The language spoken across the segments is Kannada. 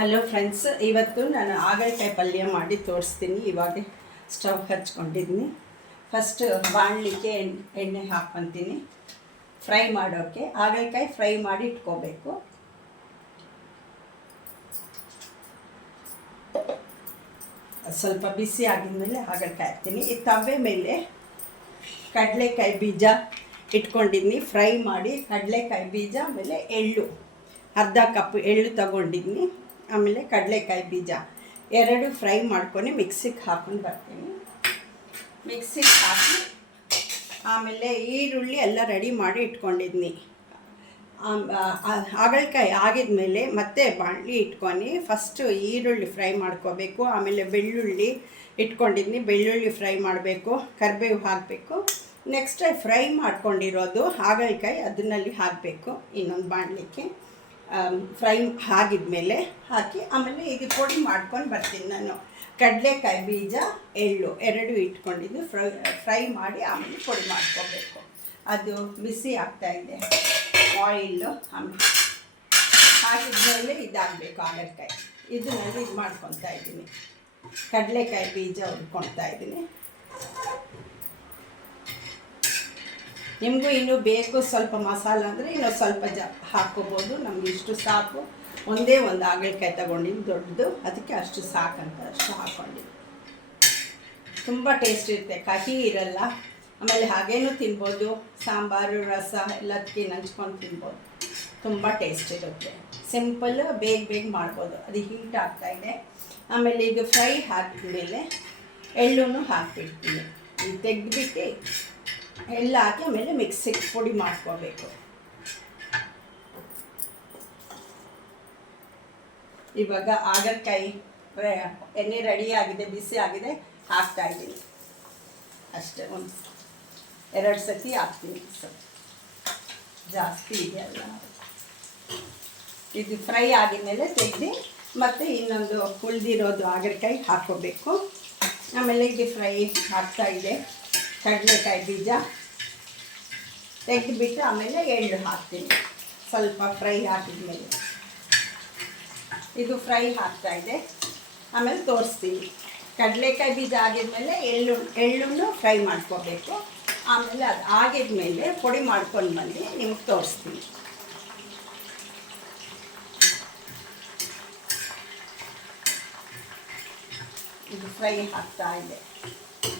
ಹಲೋ ಫ್ರೆಂಡ್ಸ್, ಇವತ್ತು ನಾನು ಹಾಗಲಕಾಯಿ ಪಲ್ಯ ಮಾಡಿ ತೋರಿಸ್ತೀನಿ. ಇವಾಗ ಸ್ಟವ್ ಹಚ್ಕೊಂಡಿದ್ದೀನಿ. ಫಸ್ಟ್ ಬಾಣಲಿಗೆ ಎಣ್ಣೆ ಹಾಕ್ಕೊತೀನಿ. ಫ್ರೈ ಮಾಡೋಕ್ಕೆ ಹಾಗಲಕಾಯಿ ಫ್ರೈ ಮಾಡಿ ಇಟ್ಕೋಬೇಕು. ಸ್ವಲ್ಪ ಬಿಸಿ ಆಗಿದ್ಮೇಲೆ ಹಾಗಲಕಾಯಿ ಹಾಕ್ತೀನಿ. ಈ ತವೆ ಮೇಲೆ ಕಡಲೆಕಾಯಿ ಬೀಜ ಇಟ್ಕೊಂಡಿದ್ದೀನಿ. ಫ್ರೈ ಮಾಡಿ ಕಡಲೆಕಾಯಿ ಬೀಜ ಆಮೇಲೆ ಎಳ್ಳು, ಅರ್ಧ ಕಪ್ ಎಳ್ಳು ತಗೊಂಡಿದ್ದೀನಿ. ಆಮೇಲೆ ಕಡಲೆಕಾಯಿ ಬೀಜ ಎರಡು ಫ್ರೈ ಮಾಡ್ಕೊಂಡು ಮಿಕ್ಸಿಗೆ ಹಾಕೊಂಡು ಬರ್ತೀನಿ. ಮಿಕ್ಸಿಗೆ ಹಾಕಿ ಆಮೇಲೆ ಈರುಳ್ಳಿ ಎಲ್ಲ ರೆಡಿ ಮಾಡಿ ಇಟ್ಕೊಂಡಿದ್ದೀನಿ. ಹಾಗಲಕಾಯಿ ಆಗಿದ್ಮೇಲೆ ಮತ್ತೆ ಬಾಣಲಿ ಇಟ್ಕೊಂಡು ಫಸ್ಟು ಈರುಳ್ಳಿ ಫ್ರೈ ಮಾಡ್ಕೋಬೇಕು. ಆಮೇಲೆ ಬೆಳ್ಳುಳ್ಳಿ ಇಟ್ಕೊಂಡಿದ್ದೀನಿ, ಬೆಳ್ಳುಳ್ಳಿ ಫ್ರೈ ಮಾಡಬೇಕು. ಕರಿಬೇವು ಹಾಕಬೇಕು. ನೆಕ್ಸ್ಟ್ ಫ್ರೈ ಮಾಡ್ಕೊಂಡಿರೋದು ಹಾಗಲಕಾಯಿ ಅದನ್ನಲ್ಲಿ ಹಾಕಬೇಕು. ಇನ್ನೊಂದು ಬಾಣಲಿಗೆ ಫ್ರೈ ಆಗಿದ್ಮೇಲೆ ಹಾಕಿ ಆಮೇಲೆ ಇದು ಪುಡಿ ಮಾಡ್ಕೊಂಡು ಬರ್ತೀನಿ. ನಾನು ಕಡಲೆಕಾಯಿ ಬೀಜ ಎಳ್ಳು ಎರಡು ಇಟ್ಕೊಂಡಿದ್ದು ಫ್ರೈ ಮಾಡಿ ಆಮೇಲೆ ಪುಡಿ ಮಾಡ್ಕೋಬೇಕು. ಅದು ಬಿಸಿ ಆಗ್ತಾಯಿದೆ ಆಯಿಲ್ಲು. ಆಮೇಲೆ ಹಾಕಿದ್ಮೇಲೆ ಇದಾಗಬೇಕು ಹಾಗಲಕಾಯಿ. ಇದನ್ನಲ್ಲಿ ಇದು ಮಾಡ್ಕೊತಾ ಇದ್ದೀನಿ. ಕಡಲೆಕಾಯಿ ಬೀಜ ಹುರ್ಕೊಳ್ತಾ ಇದ್ದೀನಿ. ನಿಮಗೂ ಇನ್ನೂ ಬೇಕು ಸ್ವಲ್ಪ ಮಸಾಲ ಅಂದರೆ ಇನ್ನೂ ಸ್ವಲ್ಪ ಹಾಕ್ಕೋಬೋದು. ನಮ್ಗೆ ಇಷ್ಟು ಸಾಕು. ಒಂದೇ ಒಂದು ಹಾಗಲಕಾಯಿ ತಗೊಂಡಿದ್ದು ದೊಡ್ಡದು, ಅದಕ್ಕೆ ಅಷ್ಟು ಸಾಕಂತ ಅಷ್ಟು ಹಾಕ್ಕೊಂಡಿದ್ದು. ತುಂಬ ಟೇಸ್ಟ್ ಇರುತ್ತೆ, ಕಹಿ ಇರಲ್ಲ. ಆಮೇಲೆ ಹಾಗೇನೂ ತಿನ್ಬೋದು, ಸಾಂಬಾರು ರಸ ಎಲ್ಲದಕ್ಕೆ ನಂಚ್ಕೊಂಡು ತಿನ್ಬೋದು. ತುಂಬ ಟೇಸ್ಟ್ ಇರುತ್ತೆ. ಸಿಂಪಲ್, ಬೇಗ ಮಾಡ್ಬೋದು. ಅದು ಹೀಟ್ ಆಗ್ತಾಯಿದೆ. ಆಮೇಲೆ ಇದು ಫ್ರೈ ಹಾಕಿದ್ಮೇಲೆ ಎಳ್ಳನ್ನು ಹಾಕಿಬಿಡ್ತೀನಿ. ಇದು ತೆಗೆದ್ಬಿಟ್ಟು ಎಲ್ಲ ಹಾಕಿ ಆಮೇಲೆ ಮಿಕ್ಸಿಗೆ ಪುಡಿ ಮಾಡ್ಕೋಬೇಕು. ಇವಾಗ ಹಾಗಲಕಾಯಿ ಎಣ್ಣೆ ರೆಡಿ ಆಗಿದೆ, ಬಿಸಿ ಆಗಿದೆ, ಹಾಕ್ತಾಯಿದ್ದೀನಿ. ಅಷ್ಟೇ, ಒಂದು 2 ಸತಿ ಹಾಕ್ತೀನಿ. ಜಾಸ್ತಿ ಇದೆಯಲ್ಲ. ಇದು ಫ್ರೈ ಆಗಿದ್ಮೇಲೆ ತೆಗೆದು ಮತ್ತು ಇನ್ನೊಂದು ಉಳಿದಿರೋದು ಹಾಗಲಕಾಯಿ ಹಾಕ್ಕೋಬೇಕು. ಆಮೇಲೆ ಇದು ಫ್ರೈ ಆಗ್ತಾಯಿದೆ. ಕಡಲೆಕಾಯಿ ಬೀಜ ತೆಗೆದುಬಿಟ್ಟು ಆಮೇಲೆ ಎಳ್ಳು ಹಾಕ್ತೀನಿ. ಸ್ವಲ್ಪ ಫ್ರೈ ಹಾಕಿದ್ಮೇಲೆ ಇದು ಫ್ರೈ ಆಗ್ತಾಯಿದೆ. ಆಮೇಲೆ ತೋರಿಸ್ತೀನಿ. ಕಡಲೆಕಾಯಿ ಬೀಜ ಆಗಿದ್ಮೇಲೆ ಎಳ್ಳನ್ನು ಫ್ರೈ ಮಾಡ್ಕೋಬೇಕು. ಆಮೇಲೆ ಅದು ಆಗಿದ್ಮೇಲೆ ಪುಡಿ ಮಾಡ್ಕೊಂಡು ಬಂದು ನಿಮ್ಗೆ ತೋರಿಸ್ತೀನಿ. ಇದು ಫ್ರೈ ಆಗ್ತಾಯಿದೆ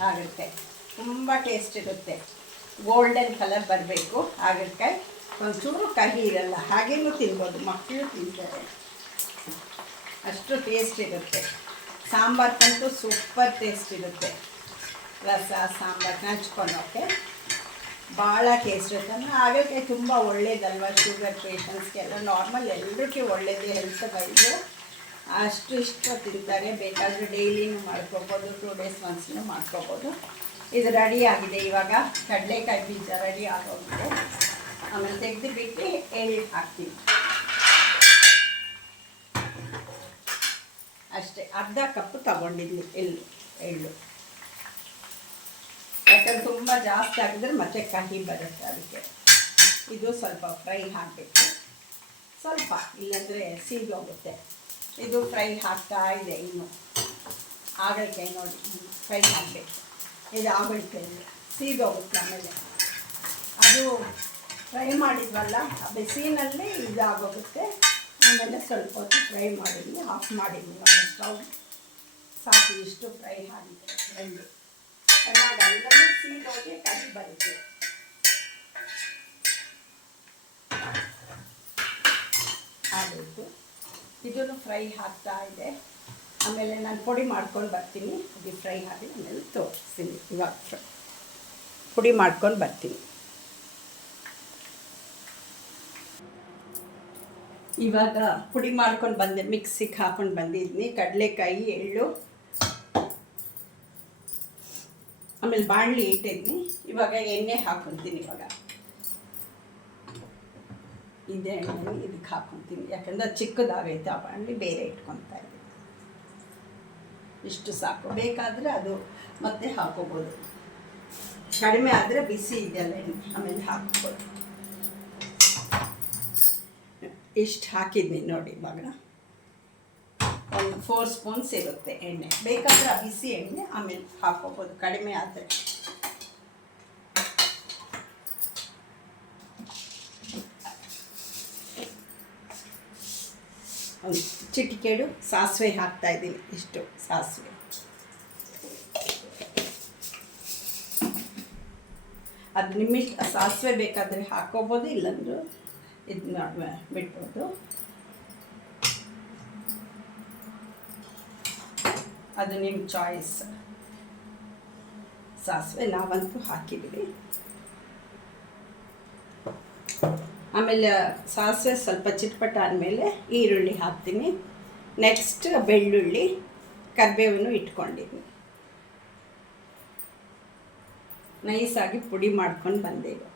ಹಾಗಲಕಾಯಿ. ತುಂಬ ಟೇಸ್ಟ್ ಇರುತ್ತೆ. ಗೋಲ್ಡನ್ ಕಲರ್ ಬರಬೇಕು ಹಾಗಲಕಾಯಿ. ಒಂಚೂರು ಕಹಿ ಇರಲ್ಲ, ಹಾಗೇನೂ ತಿನ್ಬೋದು, ಮಕ್ಕಳು ತಿಂತಾರೆ. ಅಷ್ಟು ಟೇಸ್ಟ್ ಇರುತ್ತೆ. ಸಾಂಬಾರ್ಗಂತೂ ಸೂಪರ್ ಟೇಸ್ಟ್ ಇರುತ್ತೆ. ರಸ ಸಾಂಬಾರು ಹಂಚ್ಕೊಳ್ಳೋಕ್ಕೆ ಭಾಳ ಟೇಸ್ಟ್ ಇರುತ್ತೆ. ಅಂದರೆ ಹಾಗಲಕಾಯಿ ತುಂಬ ಒಳ್ಳೇದಲ್ವ, ಶುಗರ್ ಪೇಷಂಟ್ಸ್ಗೆಲ್ಲ ನಾರ್ಮಲ್ ಎಲ್ಲರಿಗೂ ಒಳ್ಳೆಯದು. ಹೆಲ್ತ್ ವೈಸು ಅಷ್ಟು ಇಷ್ಟ ತಿಂತಾರೆ. ಬೇಕಾದರೆ ಡೈಲಿನೂ ಮಾಡ್ಕೋಬೋದು, 2 ಡೇಸ್ ಒನ್ಸ್ನೂ ಮಾಡ್ಕೋಬೋದು. ಇದು ರೆಡಿ ಆಗಿದೆ. ಇವಾಗ ಕಡಲೆಕಾಯಿ ಬೀಜ ರೆಡಿ ಆಗೋಗಿದೆ. ಆಮೇಲೆ ತೆಗೆದುಬಿಟ್ಟು ಎಳ್ಳು ಹಾಕ್ತೀನಿ. ಅಷ್ಟೇ, ಅರ್ಧ ಕಪ್ ತಗೊಂಡಿದ್ವಿ ಎಳ್ಳು. ಯಾಕಂದ್ರೆ ತುಂಬ ಜಾಸ್ತಿ ಆಗಿದ್ರೆ ಮತ್ತೆ ಕಹಿ ಬರುತ್ತೆ, ಅದಕ್ಕೆ ಇದು ಸ್ವಲ್ಪ ಫ್ರೈ ಹಾಕಬೇಕು. ಸ್ವಲ್ಪ, ಇಲ್ಲಾಂದರೆ ಸೀದೋಗುತ್ತೆ. ಇದು ಫ್ರೈ ಹಾಕ್ತಾ ಇದೆ. ಇನ್ನು ಹಾಗಲಕಾಯಿ ನೋಡಿ ಫ್ರೈ ಹಾಕಬೇಕು. ಇದು ಹಾಗಲಕಾಯಿ ಸೀದೋಗುತ್ತೆ. ಆಮೇಲೆ ಅದು ಫ್ರೈ ಮಾಡಿದ್ವಲ್ಲ, ಆ ಬಿಸಿನಲ್ಲಿ ಇದಾಗೋಗುತ್ತೆ. ಆಮೇಲೆ ಸ್ವಲ್ಪ ಹೊತ್ತು ಫ್ರೈ ಮಾಡಿದ್ವಿ, ಆಫ್ ಮಾಡಿದ್ವಿ. ಸ್ಟವ್ ಸಾಕು. ಇಷ್ಟು ಫ್ರೈ ಆಗಿದೆ. ಎಳ್ಳು ಚೆನ್ನಾಗಿ ಎಲ್ಲರೂ ಸೀದೋಗಿ ಕಹಿ ಬರುತ್ತೆ. ಆಗೋಯ್ತು. ಇದನ್ನು ಫ್ರೈ ಆಗ್ತಾ ಇದೆ. ಆಮೇಲೆ ನಾನು ಪುಡಿ ಮಾಡ್ಕೊಂಡು ಬರ್ತೀನಿ. ಅದು ಫ್ರೈ ಆಗಿ ಆಮೇಲೆ ತೋರಿಸ್ತೀನಿ. ಇವಾಗ ಪುಡಿ ಮಾಡ್ಕೊಂಡು ಬರ್ತೀನಿ. ಇವಾಗ ಪುಡಿ ಮಾಡ್ಕೊಂಡು ಬಂದೆ, ಮಿಕ್ಸಿಗೆ ಹಾಕೊಂಡು ಬಂದಿದ್ದೀನಿ. ಕಡಲೆಕಾಯಿ ಎಳ್ಳು ಆಮೇಲೆ ಬಾಣಲಿ ಇಟ್ಟಿದ್ದೀನಿ. ಇವಾಗ ಎಣ್ಣೆ ಹಾಕ್ಕೊತೀನಿ. ಇವಾಗ ಇದೇ ಎಣ್ಣೆ ಇದಕ್ಕೆ ಹಾಕ್ಕೊತೀನಿ. ಯಾಕಂದರೆ ಚಿಕ್ಕದಾಗೈತೆ ಆ ಬಾಣಲಿ, ಬೇರೆ ಇಟ್ಕೊತಾ ಇದ್ದೀನಿ. ಇಷ್ಟು ಸಾಕು. ಬೇಕಾದರೆ ಅದು ಮತ್ತೆ ಹಾಕೋಬೋದು. ಕಡಿಮೆ ಆದರೆ ಬಿಸಿ ಇದೆಯಲ್ಲ ಎಣ್ಣೆ, ಆಮೇಲೆ ಹಾಕ್ಬೋದು. ಇಷ್ಟು ಹಾಕಿದ್ದೀನಿ ನೋಡಿ. ಇವಾಗ ಒಂದು 4 ಸ್ಪೂನ್ಸ್ ಇರುತ್ತೆ ಎಣ್ಣೆ. ಬೇಕಾದರೆ ಬಿಸಿ ಎಣ್ಣೆ ಆಮೇಲೆ ಹಾಕೋಬೋದು, ಕಡಿಮೆ ಆದರೆ. ಒಂದು ಚಿಟಿಕೆಡು ಸಾಸಿವೆ ಹಾಕ್ತಾಯಿದ್ದೀನಿ, ಇಷ್ಟು ಸಾಸಿವೆ. ಅದು ನಿಮ್ಮಿಷ್ಟ, ಸಾಸಿವೆ ಬೇಕಾದರೆ ಹಾಕೋಬೋದು, ಇಲ್ಲಂದ್ರು ಇದನ್ನ ಬಿಡ್ಬೋದು. ಅದು ನಿಮ್ಮ ಚಾಯ್ಸ್. ಸಾಸಿವೆ ನಾವಂತೂ ಹಾಕಿದ್ದೀವಿ. ಆಮೇಲೆ ಸಾಸಿವೆ ಸ್ವಲ್ಪ ಚಿಟ್ಪಟ ಆದಮೇಲೆ ಈರುಳ್ಳಿ ಹಾಕ್ತೀನಿ. ನೆಕ್ಸ್ಟ್ ಬೆಳ್ಳುಳ್ಳಿ, ಕರಿಬೇವನ್ನು ಇಟ್ಕೊಂಡಿದ್ದೀನಿ. ನೈಸಾಗಿ ಪುಡಿ ಮಾಡ್ಕೊಂಡು ಬಂದೇವು.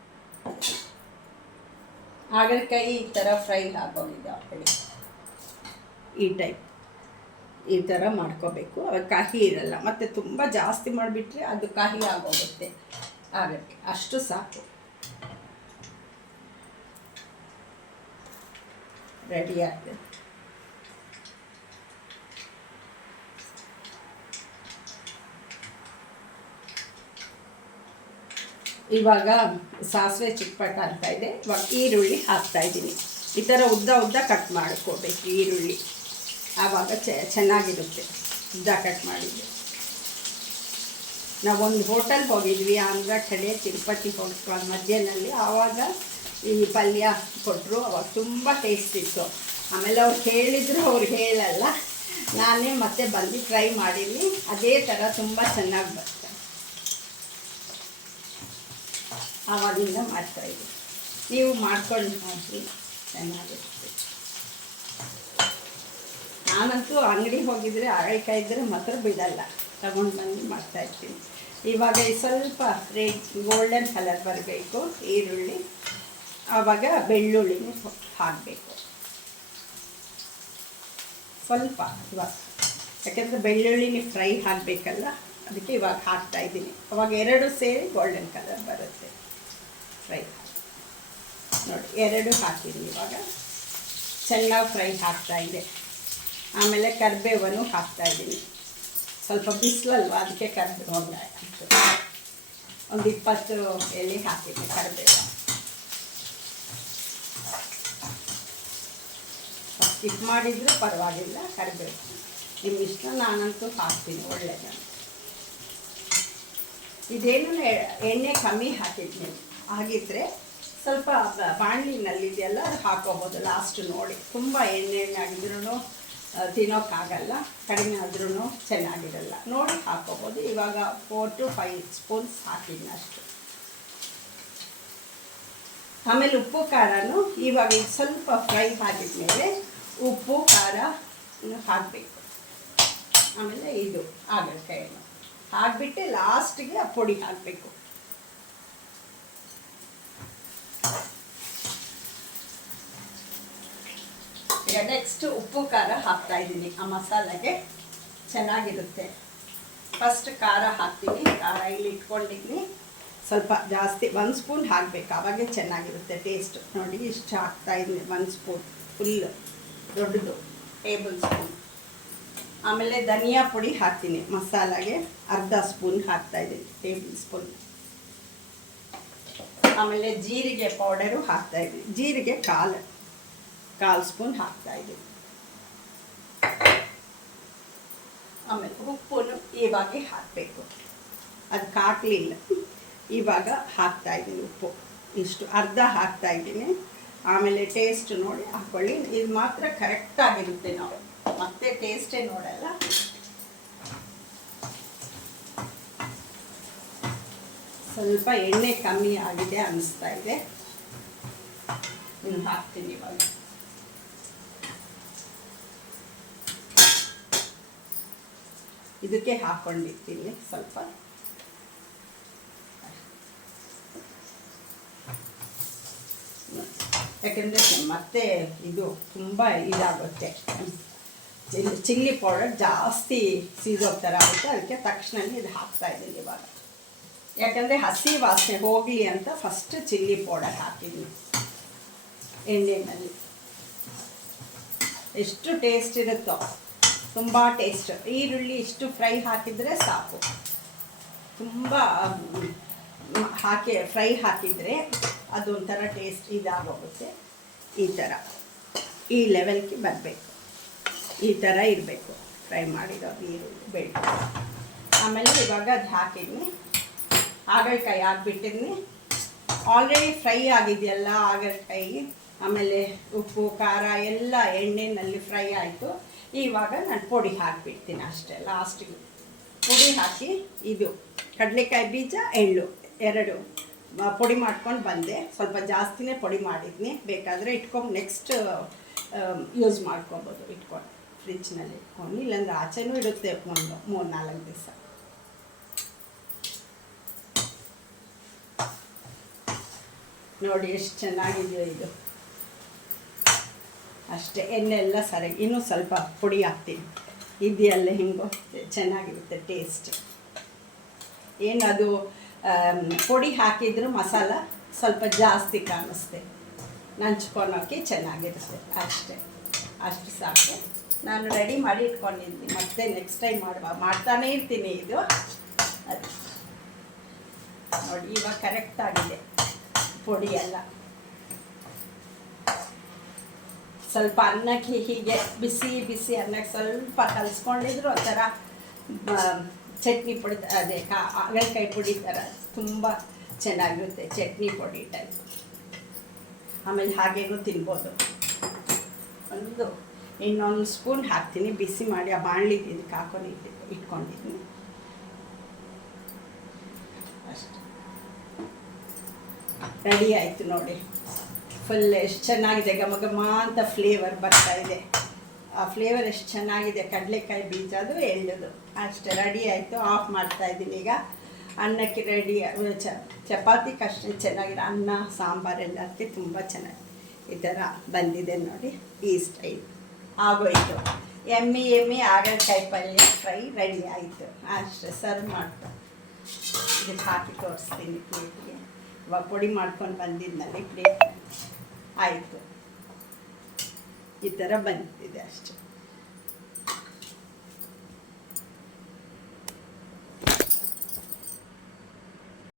ಹಾಗಲಕಾಯಿ ಈ ಥರ ಫ್ರೈ ಆಗೋಗಿದೆ ಆ ಕಡೆ. ಈ ಥರ ಮಾಡ್ಕೋಬೇಕು. ಅವಾಗ ಕಹಿ ಇರಲ್ಲ. ಮತ್ತು ತುಂಬ ಜಾಸ್ತಿ ಮಾಡಿಬಿಟ್ರೆ ಅದು ಕಹಿ ಆಗೋಗುತ್ತೆ. ಹಾಗಕ್ಕೆ ಅಷ್ಟು ಸಾಕು. ರೆಡಿ ಆಗ್ತದೆ. ಇವಾಗ ಸಾಸಿವೆ ಚಿಟ್ಪಟ ಆಗ್ತಾ ಇದೆ. ಇವಾಗ ಈರುಳ್ಳಿ ಹಾಕ್ತಾಯಿದ್ದೀನಿ. ಈ ಥರ ಉದ್ದ ಕಟ್ ಮಾಡ್ಕೋಬೇಕು ಈರುಳ್ಳಿ, ಆವಾಗ ಚೆನ್ನಾಗಿರುತ್ತೆ. ಉದ್ದ ಕಟ್ ಮಾಡಿದ್ದು. ನಾವೊಂದು ಹೋಟೆಲ್ಗೆ ಹೋಗಿದ್ವಿ, ಆಂಧ್ರ ಕಡೆ ತಿರುಪತಿ ಹೋಗ್ಕೊಂಡು ಮಧ್ಯದಲ್ಲಿ. ಆವಾಗ ಈ ಪಲ್ಯ ಕೊಟ್ಟರು. ಅವಾಗ ತುಂಬ ಟೇಸ್ಟ್ ಇತ್ತು. ಆಮೇಲೆ ಅವ್ರು ಹೇಳಿದ್ರು, ಅವ್ರು ಹೇಳಲ್ಲ, ನಾನೇ ಮತ್ತೆ ಬಂದು ಟ್ರೈ ಮಾಡೀನಿ. ಅದೇ ಥರ ತುಂಬ ಚೆನ್ನಾಗಿ ಬರ್ತದೆ. ಆವಾಗಿಂದ ಮಾಡ್ತಾಯಿದ್ವಿ. ನೀವು ಮಾಡ್ಕೊಂಡು ಮಾಡಿ, ಚೆನ್ನಾಗಿರುತ್ತೆ. ನಾನಂತೂ ಅಂಗಡಿಗೆ ಹೋಗಿದ್ರೆ ಹಾಗಲಕಾಯಿ ಇದ್ದರೆ ಮಾತ್ರ ಬಿಡಲ್ಲ, ತಗೊಂಡು ಬಂದು ಮಾಡ್ತಾಯಿರ್ತೀನಿ. ಇವಾಗ ಸ್ವಲ್ಪ ಗೋಲ್ಡನ್ ಕಲರ್ ಬರಬೇಕು ಈರುಳ್ಳಿ. ಆವಾಗ ಬೆಳ್ಳುಳ್ಳಿನ ಹಾಕಬೇಕು ಸ್ವಲ್ಪ ಇವಾಗ, ಯಾಕೆಂದರೆ ಬೆಳ್ಳುಳ್ಳಿನ ಫ್ರೈ ಹಾಕಬೇಕಲ್ಲ, ಅದಕ್ಕೆ ಇವಾಗ ಹಾಕ್ತಾಯಿದ್ದೀನಿ. ಅವಾಗ ಎರಡು ಸೇರಿ ಗೋಲ್ಡನ್ ಕಲರ್ ಬರುತ್ತೆ. ಫ್ರೈ ನೋಡಿ, ಎರಡು ಹಾಕಿದ್ದೀನಿ. ಇವಾಗ ಚೆನ್ನಾಗಿ ಫ್ರೈ ಹಾಕ್ತಾಯಿದೆ. ಆಮೇಲೆ ಕರಿಬೇವನ್ನು ಹಾಕ್ತಾಯಿದ್ದೀನಿ. ಸ್ವಲ್ಪ ಬಿಸಿಲಲ್ವ, ಅದಕ್ಕೆ ಕರಿಬೇವು ಒಂದು 20 ಎಲೆ ಹಾಕಿದ್ದೀನಿ ಕರಿಬೇವು. ಸ್ಕಿಪ್ ಮಾಡಿದರೆ ಪರವಾಗಿಲ್ಲ, ಕರಿಬೇವು ನಿಮ್ಮ ಇಷ್ಟ. ನಾನಂತೂ ಹಾಕ್ತೀನಿ, ಒಳ್ಳೆಯದು. ಇದೇನು ಎಣ್ಣೆ ಕಮ್ಮಿ ಹಾಕಿದ್ದೀನಿ. ಆಗಿದ್ದರೆ ಸ್ವಲ್ಪ ಬಾಣಲಿನಲ್ಲಿದೆಯಲ್ಲ, ಅದು ಹಾಕೋಬೋದು ಲಾಸ್ಟ್ ನೋಡಿ. ತುಂಬ ಎಣ್ಣೆ ಆಗಿದ್ರೂ ತಿನ್ನೋಕ್ಕಾಗಲ್ಲ, ಕಡಿಮೆ ಆದ್ರೂ ಚೆನ್ನಾಗಿರಲ್ಲ. ನೋಡಿ ಹಾಕೋಬೋದು. ಇವಾಗ 4 to 5 ಸ್ಪೂನ್ಸ್ ಹಾಕಿದ್ದೀನಿ ಅಷ್ಟು. ಆಮೇಲೆ ಉಪ್ಪು ಖಾರನೂ ಇವಾಗ ಸ್ವಲ್ಪ ಫ್ರೈ ಆಗಿದ್ಮೇಲೆ ಉಪ್ಪು ಖಾರ ಹಾಕಬೇಕು. ಆಮೇಲೆ ಇದು ಹಾಗಲಕಾಯನ್ನು ಹಾಕಿಬಿಟ್ಟು ಲಾಸ್ಟಿಗೆ ಆ ಪುಡಿ ಹಾಕಬೇಕು. ಈಗ ನೆಕ್ಸ್ಟ್ ಉಪ್ಪು ಖಾರ ಹಾಕ್ತಾಯಿದ್ದೀನಿ ಆ ಮಸಾಲೆಗೆ, ಚೆನ್ನಾಗಿರುತ್ತೆ. ಫಸ್ಟ್ ಖಾರ ಹಾಕ್ತೀನಿ. ಖಾರ ಇಲ್ಲಿ ಇಟ್ಕೊಂಡಿದ್ದೀನಿ. ಸ್ವಲ್ಪ ಜಾಸ್ತಿ 1 ಸ್ಪೂನ್ ಹಾಕಬೇಕು, ಆವಾಗೇ ಚೆನ್ನಾಗಿರುತ್ತೆ ಟೇಸ್ಟ್. ನೋಡಿ, ಇಷ್ಟು ಹಾಕ್ತಾಯಿದ್ದೀನಿ. 1 ಸ್ಪೂನ್ ಫುಲ್ಲು ದೊಡ್ಡದು ಟೇಬಲ್ ಸ್ಪೂನ್. ಆಮೇಲೆ ಧನಿಯಾ ಪುಡಿ ಹಾಕ್ತೀನಿ ಮಸಾಲೆಗೆ, ಅರ್ಧ ಸ್ಪೂನ್ ಹಾಕ್ತಾಯಿದ್ದೀನಿ, ಟೇಬಲ್ ಸ್ಪೂನ್. ಆಮೇಲೆ ಜೀರಿಗೆ ಪೌಡರು ಹಾಕ್ತಾಯಿದ್ದೀನಿ. ಜೀರಿಗೆ ಕಾಲು ಸ್ಪೂನ್ ಹಾಕ್ತಾಯಿದ್ದೀನಿ. ಆಮೇಲೆ ಉಪ್ಪನ್ನು ಇವಾಗೆ ಹಾಕಬೇಕು. ಅದಕ್ಕೆ ಹಾಕಲಿಲ್ಲ, ಇವಾಗ ಹಾಕ್ತಾಯಿದ್ದೀನಿ ಉಪ್ಪು. ಇಷ್ಟು ಅರ್ಧ ಹಾಕ್ತಾಯಿದ್ದೀನಿ. ಆಮೇಲೆ ಟೇಸ್ಟ್ ನೋಡಿ ಹಾಕ್ಕೊಳ್ಳಿ. ಇದು ಮಾತ್ರ ಕರೆಕ್ಟಾಗಿರುತ್ತೆ. ನಾವು ಮತ್ತೆ ಟೇಸ್ಟೇ ನೋಡಲ್ಲ. ಸ್ವಲ್ಪ ಎಣ್ಣೆ ಕಮ್ಮಿ ಆಗಿದೆ ಅನ್ನಿಸ್ತಾ ಇದೆ. ಇನ್ನು ಹಾಕ್ತೀನಿ ಇವಾಗ. ಇದಕ್ಕೆ ಹಾಕ್ಕೊಂಡಿರ್ತೀನಿ ಸ್ವಲ್ಪ. ಯಾಕೆಂದರೆ ಮತ್ತೆ ಇದು ತುಂಬ ಇದಾಗುತ್ತೆ, ಚಿಲ್ಲಿ ಪೌಡರ್ ಜಾಸ್ತಿ ಸೀದೋಗ್ ಥರ ಆಗುತ್ತೆ. ಅದಕ್ಕೆ ತಕ್ಷಣ ಇದು ಹಾಕ್ತಾಯಿದ್ದೀನಿ ಇವಾಗ. ಯಾಕಂದರೆ ಹಸಿ ವಾಸನೆ ಹೋಗಲಿ ಅಂತ ಫಸ್ಟ್ ಚಿಲ್ಲಿ ಪೌಡರ್ ಹಾಕಿದ್ದೀನಿ ಎಣ್ಣೆಯಲ್ಲಿ. ಎಷ್ಟು ಟೇಸ್ಟ್ ಇರುತ್ತೋ ತುಂಬ ಟೇಸ್ಟ್. ಈರುಳ್ಳಿ ಇಷ್ಟು ಫ್ರೈ ಹಾಕಿದರೆ ಸಾಕು. ತುಂಬ ಹಾಕಿ ಫ್ರೈ ಹಾಕಿದರೆ ಅದೊಂಥರ ಟೇಸ್ಟ್ ಇದಾಗೋಗುತ್ತೆ. ಈ ಥರ ಈ ಲೆವೆಲ್ಗೆ ಬರಬೇಕು, ಈ ಥರ ಇರಬೇಕು ಫ್ರೈ ಮಾಡಿರೋದು ಈರುಳ್ಳಿ ಬೆಳ್ಳುಳ್ಳಿ. ಆಮೇಲೆ ಇವಾಗ ಅದು ಹಾಕಿದ್ನಿ, ಹಾಗಲಕಾಯಿ ಹಾಕ್ಬಿಟ್ಟಿದ್ನಿ. ಆಲ್ರೆಡಿ ಫ್ರೈ ಆಗಿದೆಯಲ್ಲ ಹಾಗಲಕಾಯಿ. ಆಮೇಲೆ ಉಪ್ಪು ಖಾರ ಎಲ್ಲ ಎಣ್ಣೆಯಲ್ಲಿ ಫ್ರೈ ಆಯಿತು. ಇವಾಗ ನಾನು ಪೊಡಿ ಹಾಕಿಬಿಡ್ತೀನಿ ಅಷ್ಟೇ. ಲಾಸ್ಟಿಗೆ ಪುಡಿ ಹಾಕಿ, ಇದು ಕಡಲೆಕಾಯಿ ಬೀಜ ಎಳ್ಳು ಎರಡು ಪುಡಿ ಮಾಡ್ಕೊಂಡು ಬಂದೆ. ಸ್ವಲ್ಪ ಜಾಸ್ತಿನೇ ಪುಡಿ ಮಾಡಿದ್ನಿ. ಬೇಕಾದರೆ ಇಟ್ಕೊಂಡು ನೆಕ್ಸ್ಟ್ ಯೂಸ್ ಮಾಡ್ಕೊಬೋದು. ಇಟ್ಕೊಂಡು ಫ್ರಿಜ್ನಲ್ಲಿ ಇಟ್ಕೊಂಡು, ಇಲ್ಲಾಂದ್ರೆ ಆಚೆನೂ ಇರುತ್ತೆ ಒಂದು 3-4 ದಿವಸ. ನೋಡಿ ಎಷ್ಟು ಚೆನ್ನಾಗಿದೆಯೋ ಇದು. ಅಷ್ಟೇ, ಎಣ್ಣೆ ಎಲ್ಲ ಸರಿ. ಇನ್ನೂ ಸ್ವಲ್ಪ ಪುಡಿ ಹಾಕ್ತೀನಿ. ಇದೆಯಲ್ಲ ಹಿಂಗೋ ಚೆನ್ನಾಗಿರುತ್ತೆ ಟೇಸ್ಟ್. ಏನದು ಪುಡಿ ಹಾಕಿದ್ರು ಮಸಾಲ ಸ್ವಲ್ಪ ಜಾಸ್ತಿ ಕಾಣಿಸ್ತೆ, ನಂಚ್ಕೊಳೋಕ್ಕೆ ಚೆನ್ನಾಗಿರುತ್ತೆ. ಅಷ್ಟೇ, ಅಷ್ಟು ಸಾಕು. ನಾನು ರೆಡಿ ಮಾಡಿ ಇಟ್ಕೊಂಡಿದ್ದೀನಿ. ಮತ್ತೆ ನೆಕ್ಸ್ಟ್ ಟೈಮ್ ಮಾಡ್ತಾನೇ ಇರ್ತೀನಿ. ಇದು ಅದು ನೋಡಿ ಇವಾಗ ಕರೆಕ್ಟಾಗಿದೆ ಪುಡಿ ಎಲ್ಲ. ಸ್ವಲ್ಪ ಅನ್ನಕ್ಕೆ ಹೀಗೆ ಬಿಸಿ ಬಿಸಿ ಅನ್ನಕ್ಕೆ ಸ್ವಲ್ಪ ಕಲಿಸ್ಕೊಂಡಿದ್ರು ಒಂಥರ ಚಟ್ನಿ ಪುಡಿ, ಅದೇ ಹಾಗಲಕಾಯಿ ಪುಡಿ ಥರ ತುಂಬ ಚೆನ್ನಾಗಿರುತ್ತೆ, ಚಟ್ನಿ ಪುಡಿ ಟೈಪ್. ಆಮೇಲೆ ಹಾಗೇನೂ ತಿನ್ಬೋದು. ಇನ್ನೊಂದು ಸ್ಪೂನ್ ಹಾಕ್ತೀನಿ, ಬಿಸಿ ಮಾಡಿ ಆ ಬಾಣಲಿಗೆ ಇದಕ್ಕೆ ಹಾಕೊಂಡು ಇಟ್ಕೊಂಡಿದ್ದೀನಿ ಅಷ್ಟೆ. ರೆಡಿ ಆಯಿತು ನೋಡಿ. ಫುಲ್ ಎಷ್ಟು ಚೆನ್ನಾಗಿದೆ, ಘಮ ಘಮ ಅಂತ ಫ್ಲೇವರ್ ಬರ್ತಾ ಇದೆ. ಆ ಫ್ಲೇವರ್ ಎಷ್ಟು ಚೆನ್ನಾಗಿದೆ, ಕಡಲೆಕಾಯಿ ಬೀಜ ಅದು ಎಳ್ಳದು. ಅಷ್ಟೇ, ರೆಡಿ ಆಯಿತು. ಆಫ್ ಮಾಡ್ತಾಯಿದ್ದೀನಿ ಈಗ. ಅನ್ನಕ್ಕೆ ರೆಡಿ, ಚಪಾತಿಗೆ ಅಷ್ಟೇ ಚೆನ್ನಾಗಿದೆ. ಅನ್ನ ಸಾಂಬಾರೆಲ್ಲದಕ್ಕೆ ತುಂಬ ಚೆನ್ನಾಗಿ ಈ ಥರ ಬಂದಿದೆ ನೋಡಿ. ಈ ಸ್ಟೈಲ್ ಆಗೋಯ್ತು. ಎಮ್ಮಿ ಹಾಗಲಕಾಯಿ ಪಲ್ಯ ಫ್ರೈ ರೆಡಿ ಆಯಿತು. ಅಷ್ಟೇ, ಸರ್ವ್ ಮಾಡ್ಕೊ. ಇದಕ್ಕೆ ಹಾಕಿ ತೋರಿಸ್ತೀನಿ ಪ್ಲೇಟ್ಗೆ. ಇವಾಗ ಪುಡಿ ಮಾಡ್ಕೊಂಡು ಬಂದಿದ್ದಲ್ಲಿ ಪ್ಲೇಟ್ ಆಯಿತು. ಈ ಥರ ಬಂದಿದೆ ಅಷ್ಟೇ.